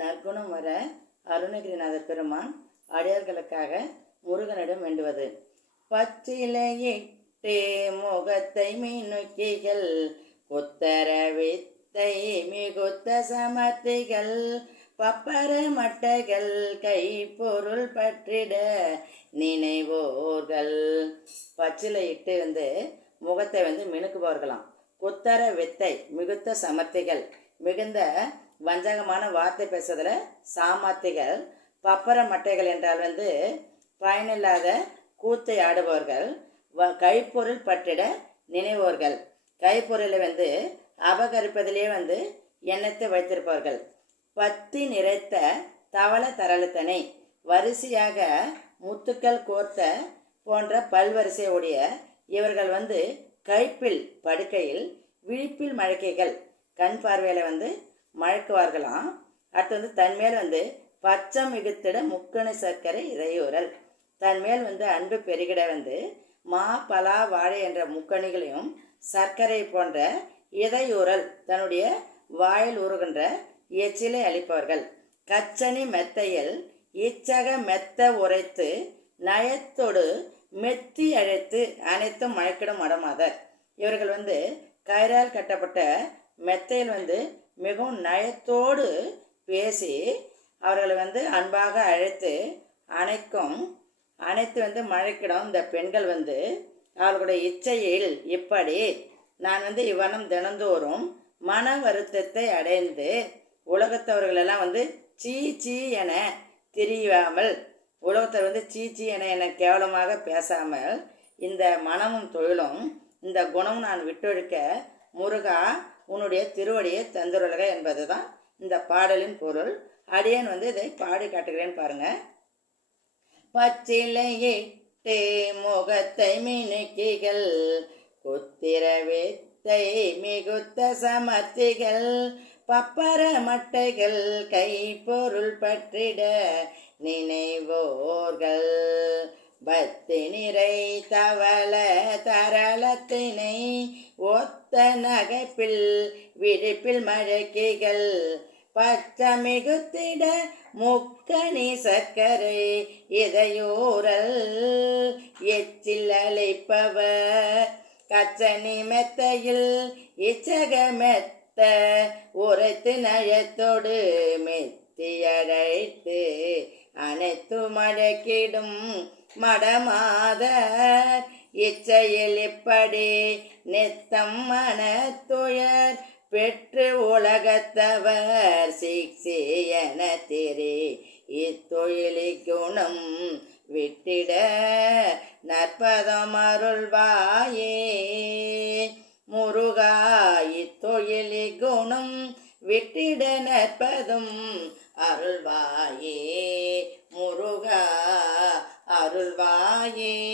நற்குணம் வர அருணகிரிநாதர் பெருமான் அடியார்களுக்காக முருகனிடம் வேண்டுவது. பச்சிலையிட்டு முகத்தை மினுக்கிகள் குத்தர வித்தை மிகுத்த சமர்த்திகள் பப்பர மட்டைகள் கை பொருள் பற்றிட நினைவோர்கள். பச்சிலையிட்டு வந்து முகத்தை வந்து மினுக்குபவர்களாம். குத்தர வித்தை மிகுத்த சமர்த்திகள் மிகுந்த வஞ்சகமான வார்த்தை பேசுறதுல சாமாத்திகள் பப்பர மட்டைகள் என்றால் வந்து பயனில்லாத கூத்தை ஆடுபவர்கள் வ கைப்பொருள் பற்றிட நினைவோர்கள். கைப்பொருளை வந்து அபகரிப்பதிலே வந்து எண்ணத்தை வைத்திருப்பவர்கள். பத்தி நிறைத்த தவள தரளுத்தனை வரிசையாக முத்துக்கள் கோர்த்த போன்ற பல்வரிசையுடைய இவர்கள் வந்து கைப்பில் படுக்கையில் விழிப்பில் மழக்கைகள் கண் பார்வையில் வந்து மழக்குவார்களாம் அடுத்து வந்து தன்மேல் வந்து பச்சம் மிகுத்திட முக்கணி சர்க்கரை இதையூரல் தன்மேல் வந்து அன்பு பெருகிட வந்து மா பலா வாழை என்ற முக்கணிகளையும் சர்க்கரை போன்ற இதையூறல் தன்னுடைய வாயில் ஊறுகின்ற எச்சிலை அளிப்பவர்கள் கச்சனி மெத்தையில் இச்சக மெத்த உரைத்து நயத்தோடு மெத்தி அழைத்து அனைத்தும் மயக்கிடும் மடமாதர். இவர்கள் வந்து கயிறால் கட்டப்பட்ட மெத்தையில் வந்து மிகவும் நயத்தோடு பேசி அவர்களை வந்து அன்பாக அழைத்து அணைக்கும் அனைத்து வந்து மழைக்கிடம் இந்த பெண்கள் வந்து அவர்களுடைய இச்சையில் இப்படி நான் வந்து இவ்வனம் தினந்தோறும் மன வருத்தத்தை அடைந்து உலகத்தவர்களெல்லாம் வந்து சீ சீ என திரியாமல் உலகத்தை வந்து சீ சீ என என கேவலமாக பேசாமல் இந்த மனமும் தொழிலும் இந்த குணமும் நான் விட்டொழிக்க முருகா உன்னுடைய திருவடியை தந்துருளக என்பது தான் இந்த பாடலின் பொருள். அடியேன் வந்து இதை பாடி காட்டுகிறேன் பாருங்க. பச்சிலையிட்டு முகத்தை மினுக்கிகள் குத்திர வித்தை மிகுத்த சமர்த்திகள் பப்பர மட்டைகள் கை பொருள் பற்றிட நினைவோர்கள். பத்தி நிறை தவள தரளத்தினை ஒத்த நகைப்பில் விழிப்பில் மழக்கிகள் பச்சமிகுத்திட முக்கணி சர்க்கரை இதையூரல் எச்சில் அழைப்பவர். கச்சனி மெத்தையில் இச்சக மெத்த உரைத்து நயத்தோடு மெத்தியழைத்து அனைத்து மடக்கிடும் மடமாத இச்சையில் இப்படி நித்தம் மனத்துயர் பெற்று உலகத்தவர் சிக்ஷி என திரி. இத்தொழிலி குணம் விட்டிட நற்பதம் அருள்வாயே முருகா இத்தொழிலி குணம் விட்டிட நற்பதும் அருள்வாயே. முருகா அருள்வாயே.